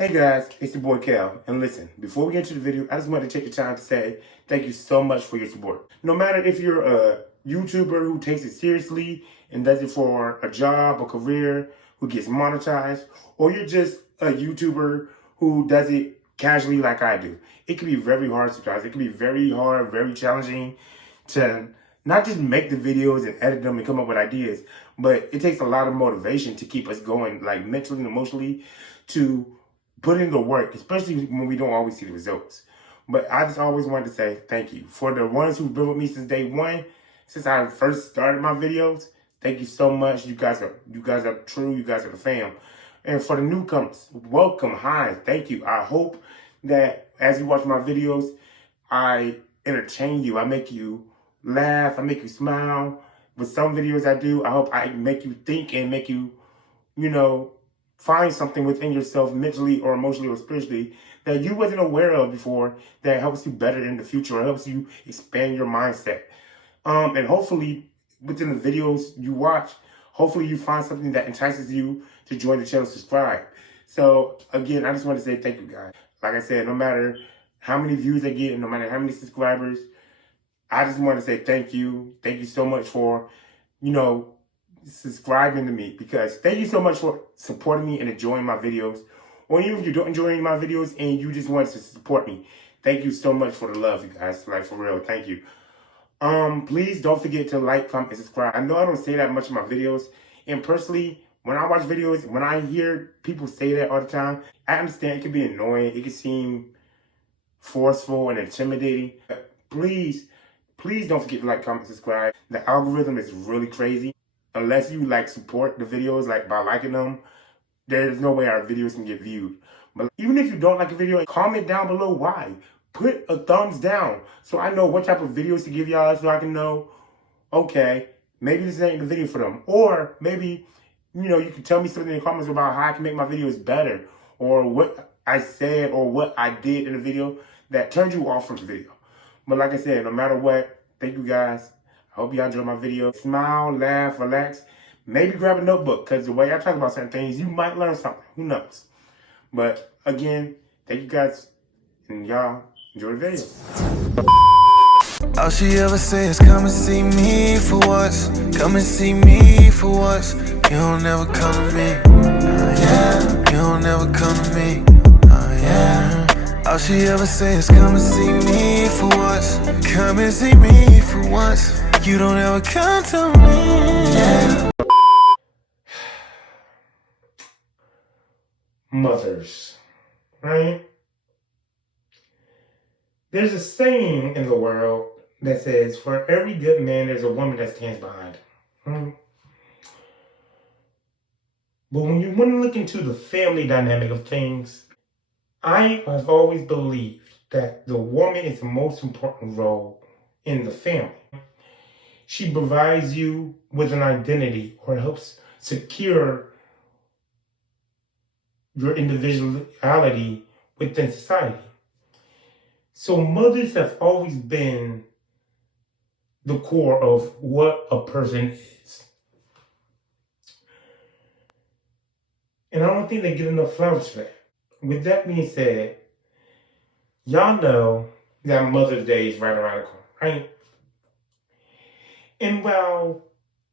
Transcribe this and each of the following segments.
Hey guys, it's your boy Cal, and listen, before we get into the video, I just want to take the time to say thank you so much for your support. No matter if you're a YouTuber who takes it seriously and does it for a job, a career, who gets monetized, or you're just a YouTuber who does it casually like I do. It can be very hard sometimes. It can be very hard, very challenging to not just make the videos and edit them and come up with ideas, but it takes a lot of motivation to keep us going, like mentally and emotionally, to put in the work, especially when we don't always see the results. But I just always wanted to say thank you. For the ones who've been with me since day one, since I first started my videos, thank you so much. You guys are true, you guys are the fam. And for the newcomers, welcome, hi, thank you. I hope that as you watch my videos, I entertain you, I make you laugh, I make you smile. With some videos I do, I hope I make you think and make you, find something within yourself mentally or emotionally or spiritually that you wasn't aware of before that helps you better in the future or helps you expand your mindset. And hopefully within the videos you watch, hopefully you find something that entices you to join the channel, subscribe. So again, I just want to say thank you guys. Like I said, no matter how many views I get and no matter how many subscribers, I just want to say thank you. Thank you so much for, subscribing to me, because thank you so much for supporting me and enjoying my videos. Or even if you don't enjoy my videos and you just want to support me, thank you so much for the love, you guys. Like, for real, thank you. Please don't forget to like, comment, and subscribe. I know I don't say that much in my videos, and personally, when I watch videos, when I hear people say that all the time, I understand it can be annoying, it can seem forceful and intimidating. But please don't forget to like, comment, subscribe. The algorithm is really crazy. Unless you support the videos by liking them, there's no way our videos can get viewed. But even if you don't like a video, comment down below why. Put a thumbs down so I know what type of videos to give y'all, so I can know, okay, maybe this ain't the video for them. Or maybe, you can tell me something in the comments about how I can make my videos better, or what I said or what I did in the video that turned you off from the video. But like I said, no matter what, thank you guys. I hope y'all enjoy my video. Smile, laugh, relax. Maybe grab a notebook, because the way I talk about certain things, you might learn something. Who knows? But again, thank you guys, and y'all enjoy the video. All she ever say is come and see me for once. Come and see me for once. You don't ever come to me. Yeah. You don't ever come to me. Yeah. All she ever say is come and see me for once. Come and see me for once. You don't ever come to me. Yeah. Mothers, right? There's a saying in the world that says, for every good man, there's a woman that stands behind him. But when you want to look into the family dynamic of things, I have always believed that the woman is the most important role in the family. She provides you with an identity or helps secure your individuality within society. So mothers have always been the core of what a person is. And I don't think they get enough flowers for that. With that being said, y'all know that Mother's Day is right around the corner, right? And while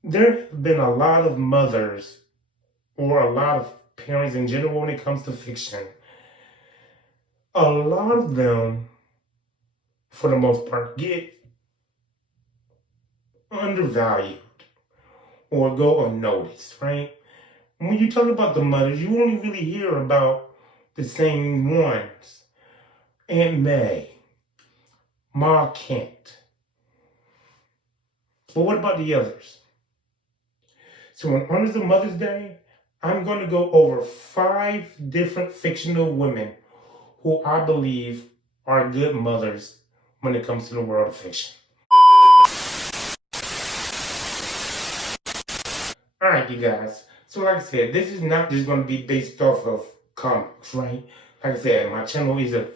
there have been a lot of mothers, or a lot of parents in general when it comes to fiction, a lot of them, for the most part, get undervalued or go unnoticed, right? When you talk about the mothers, you only really hear about the same ones. Aunt May, Ma Kent. But what about the others? So in honor of Mother's Day, I'm going to go over 5 different fictional women who I believe are good mothers when it comes to the world of fiction. Alright, you guys. So like I said, this is not just going to be based off of comics, right? Like I said, my channel is a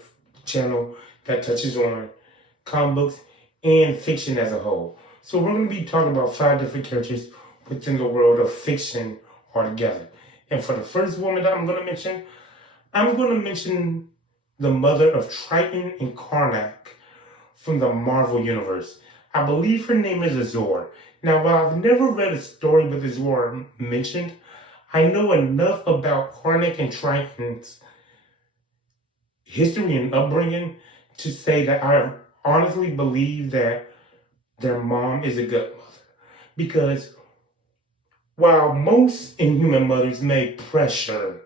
channel that touches on comic books and fiction as a whole. So we're going to be talking about 5 different characters within the world of fiction altogether. And for the first woman that I'm going to mention, I'm going to mention the mother of Triton and Karnak from the Marvel Universe. I believe her name is Azor. Now, while I've never read a story with Azor mentioned, I know enough about Karnak and Triton's history and upbringing to say that I honestly believe that their mom is a good mother. Because while most inhuman mothers may pressure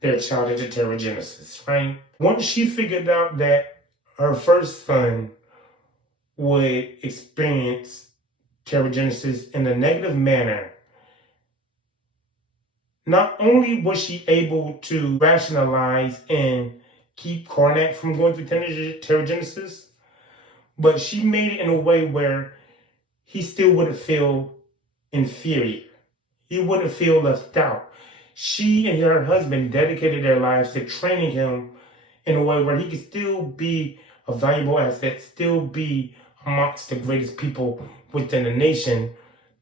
their child into pterogenesis, right? Once she figured out that her first son would experience pterogenesis in a negative manner, not only was she able to rationalize and keep Karnak from going through pterogenesis, but she made it in a way where he still wouldn't feel inferior. He wouldn't feel left out. She and her husband dedicated their lives to training him in a way where he could still be a valuable asset, still be amongst the greatest people within the nation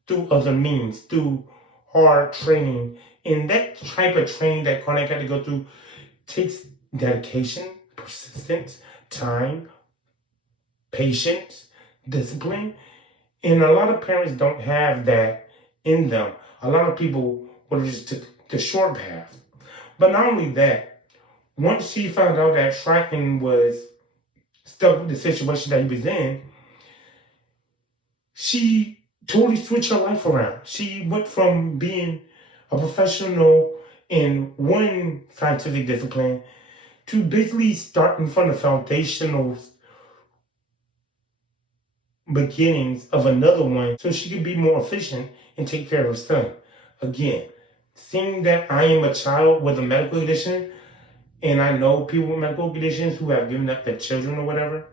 through other means, through hard training. And that type of training that Karnak had to go through takes dedication, persistence, time, patience, discipline. And a lot of parents don't have that in them. A lot of people would have just took the short path. But not only that, once she found out that Triton was stuck with the situation that he was in, she totally switched her life around. She went from being a professional in one scientific discipline to basically starting from the foundational beginnings of another one so she could be more efficient and take care of her son. Again, seeing that I am a child with a medical condition, and I know people with medical conditions who have given up their children or whatever,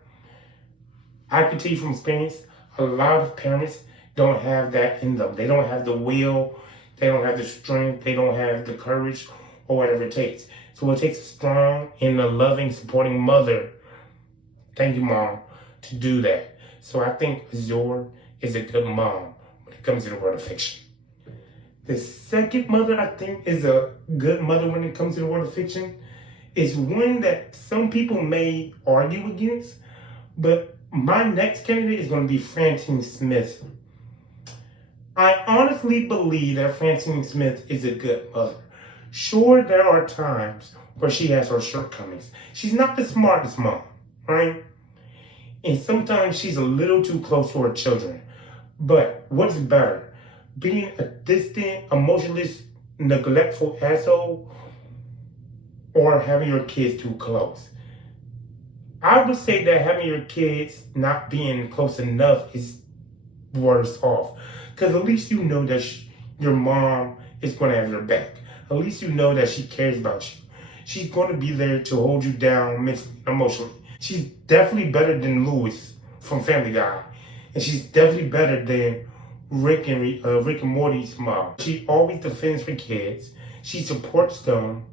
I can tell you from experience, a lot of parents don't have that in them. They don't have the will, they don't have the strength, they don't have the courage or whatever it takes. So it takes a strong and a loving, supporting mother, thank you, Mom, to do that. So I think Azor is a good mom when it comes to the world of fiction. The second mother I think is a good mother when it comes to the world of fiction is one that some people may argue against, but my next candidate is going to be Francine Smith. I honestly believe that Francine Smith is a good mother. Sure, there are times where she has her shortcomings. She's not the smartest mom, right? And sometimes she's a little too close to her children. But what's better? Being a distant, emotionless, neglectful asshole or having your kids too close? I would say that having your kids not being close enough is worse off. Because at least you know that your mom is going to have your back. At least you know that she cares about you. She's going to be there to hold you down mentally, emotionally. She's definitely better than Louis from Family Guy. And she's definitely better than Rick and Morty's mom. She always defends her kids. She supports them.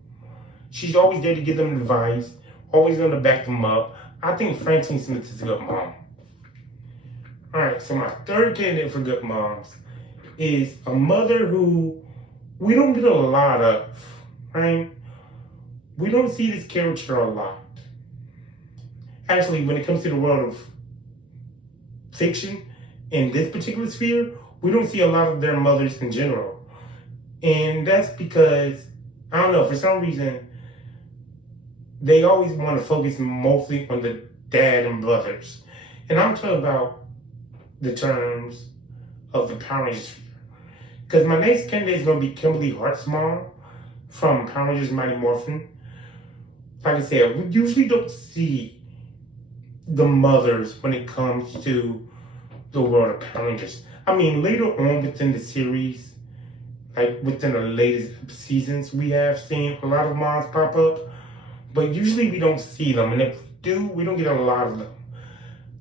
She's always there to give them advice. Always going to back them up. I think Francine Smith is a good mom. Alright, so my third candidate for good moms is a mother who we don't get a lot of, right? We don't see this character a lot. Actually, when it comes to the world of fiction, in this particular sphere, we don't see a lot of their mothers in general. And that's because, I don't know, for some reason, they always want to focus mostly on the dad and brothers. And I'm talking about the terms of the Power Rangers sphere. Because my next candidate is going to be Kimberly Hart's mom from Power Rangers Mighty Morphin. Like I said, we usually don't see the mothers when it comes to the world of Power Rangers. I mean, later on within the series, like within the latest seasons, we have seen a lot of moms pop up, but usually we don't see them. And if we do, we don't get a lot of them.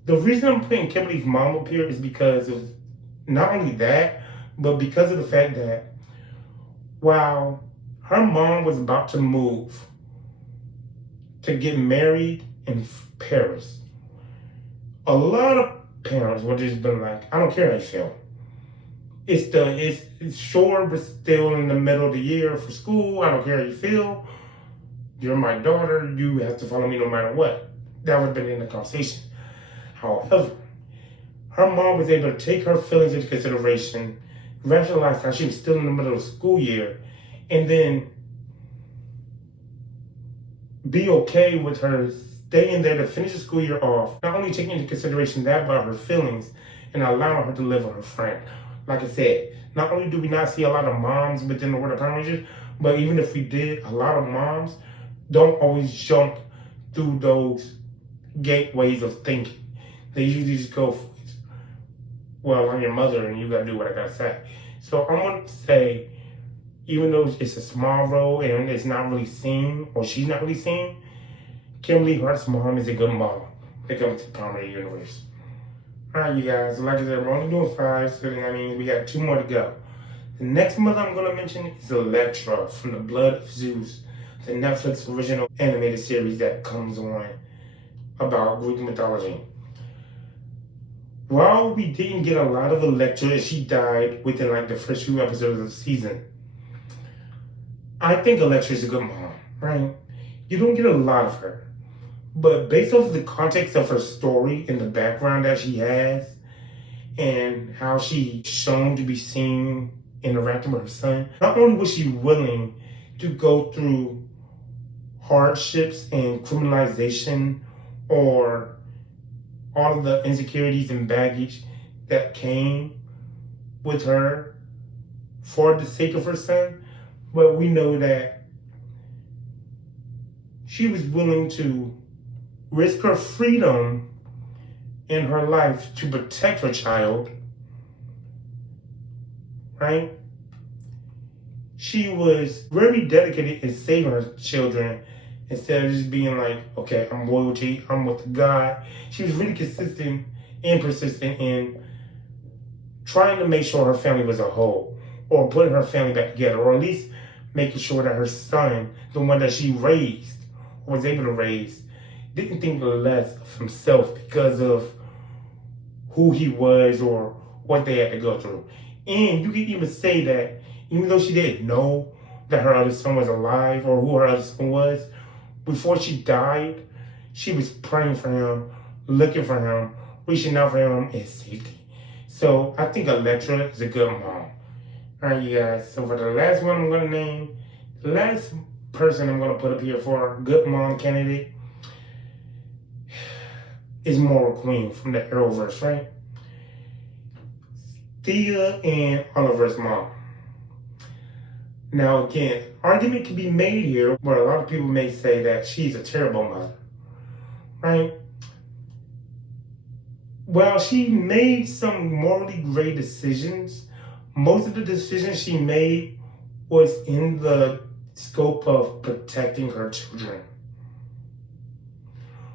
The reason I'm putting Kimberly's mom up here is because of not only that, but because of the fact that while her mom was about to move to get married in Paris, a lot of parents would just been like, I don't care how you feel. It's short, but still in the middle of the year for school. I don't care how you feel. you're my daughter, you have to follow me no matter what. That would have been in the conversation. However, her mom was able to take her feelings into consideration, rationalize how she was still in the middle of the school year, and then be okay with her staying there to finish the school year off, not only taking into consideration that about her feelings and allowing her to live with her friend. Like I said, not only do we not see a lot of moms within the world of Power Rangers, but even if we did, a lot of moms don't always jump through those gateways of thinking. They usually just go, well, I'm your mother and you gotta do what I gotta say. So I'm gonna say, even though it's a small role and it's not really seen, or she's not really seen, Kimberly Hart's mom is a good mom when it comes to the Power Ranger universe. Alright, you guys, like I said, we're only doing 5, so that means we got 2 more to go. The next mother I'm going to mention is Elektra from The Blood of Zeus, the Netflix original animated series that comes on about Greek mythology. While we didn't get a lot of Elektra as she died within like the first few episodes of the season, I think Elektra is a good mom, right? You don't get a lot of her. But based off the context of her story and the background that she has and how she's shown to be seen interacting with her son, not only was she willing to go through hardships and criminalization or all of the insecurities and baggage that came with her for the sake of her son, but we know that she was willing to risk her freedom in her life to protect her child, right? She was very dedicated in saving her children instead of just being like, okay, I'm royalty, I'm with God. She was really consistent and persistent in trying to make sure her family was a whole, or putting her family back together, or at least making sure that her son, the one that she raised, or was able to raise, didn't think less of himself because of who he was or what they had to go through. And you can even say that even though she didn't know that her other son was alive or who her other son was, before she died, she was praying for him, looking for him, reaching out for him in safety. So I think Elektra is a good mom. All right, you guys. So for the last one I'm going to name, the last person I'm going to put up here for a good mom candidate is Moral Queen from the Arrowverse, right? Thea and Oliver's mom. Now again, argument can be made here where a lot of people may say that she's a terrible mother, right? While she made some morally great decisions, most of the decisions she made was in the scope of protecting her children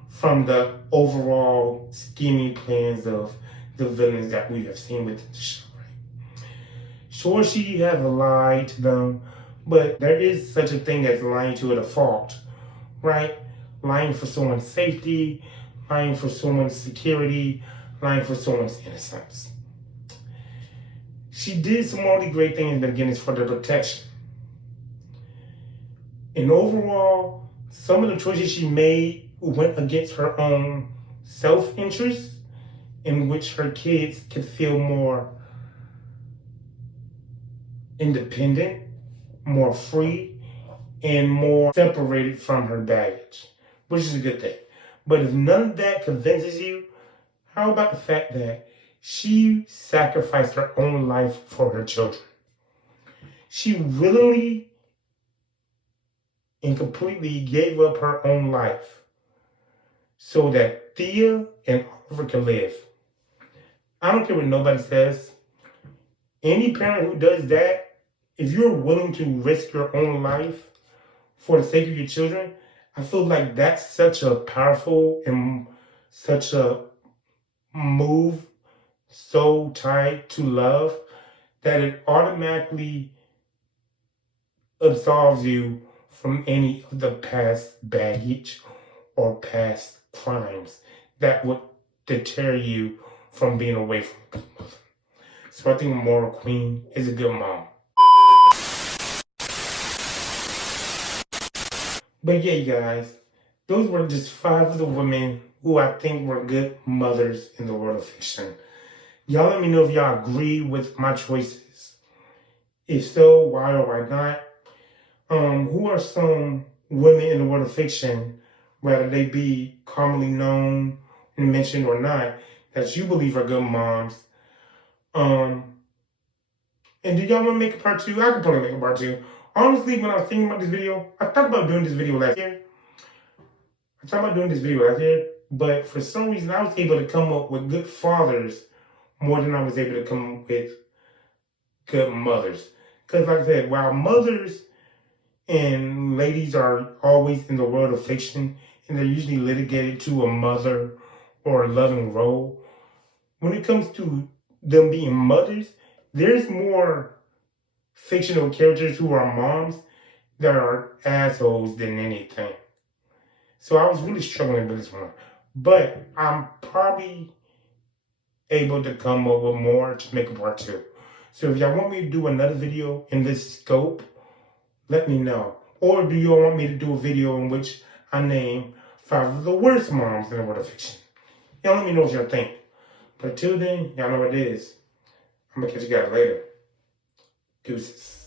from the overall scheming plans of the villains that we have seen within the show, right? Sure, she have lied to them, but there is such a thing as lying to a fault, right? Lying for someone's safety, lying for someone's security, lying for someone's innocence. She did some morally great things in the beginning for the protection. And overall, some of the choices she made went against her own self-interest, in which her kids could feel more independent, more free, and more separated from her baggage, which is a good thing. But if none of that convinces you, how about the fact that she sacrificed her own life for her children? She willingly and completely gave up her own life so that Thea and Oliver can live. I don't care what nobody says. Any parent who does that, if you're willing to risk your own life for the sake of your children, I feel like that's such a powerful and such a move so tied to love that it automatically absolves you from any of the past baggage or past crimes that would deter you from being away from a good mother. So I think Moral Queen is a good mom. But yeah, you guys, those were just 5 of the women who I think were good mothers in the world of fiction. Y'all let me know if y'all agree with my choices. If so, why or why not? Who are some women in the world of fiction, whether they be commonly known and mentioned or not, that you believe are good moms? And do y'all want to make a part 2? I could probably make a part 2. Honestly, when I was thinking about this video, I thought about doing this video last year. But for some reason, I was able to come up with good fathers more than I was able to come up with good mothers. Because like I said, while mothers and ladies are always in the world of fiction, and they're usually litigated to a mother or a loving role, when it comes to them being mothers, there's more fictional characters who are moms that are assholes than anything. So I was really struggling with this one. But I'm probably able to come up with more to make a part 2. So if y'all want me to do another video in this scope, let me know. Or do y'all want me to do a video in which I name 5 of the worst moms in the world of fiction? Y'all let me know what y'all think. But till then, y'all know what it is. I'm going to catch you guys later. Deuces.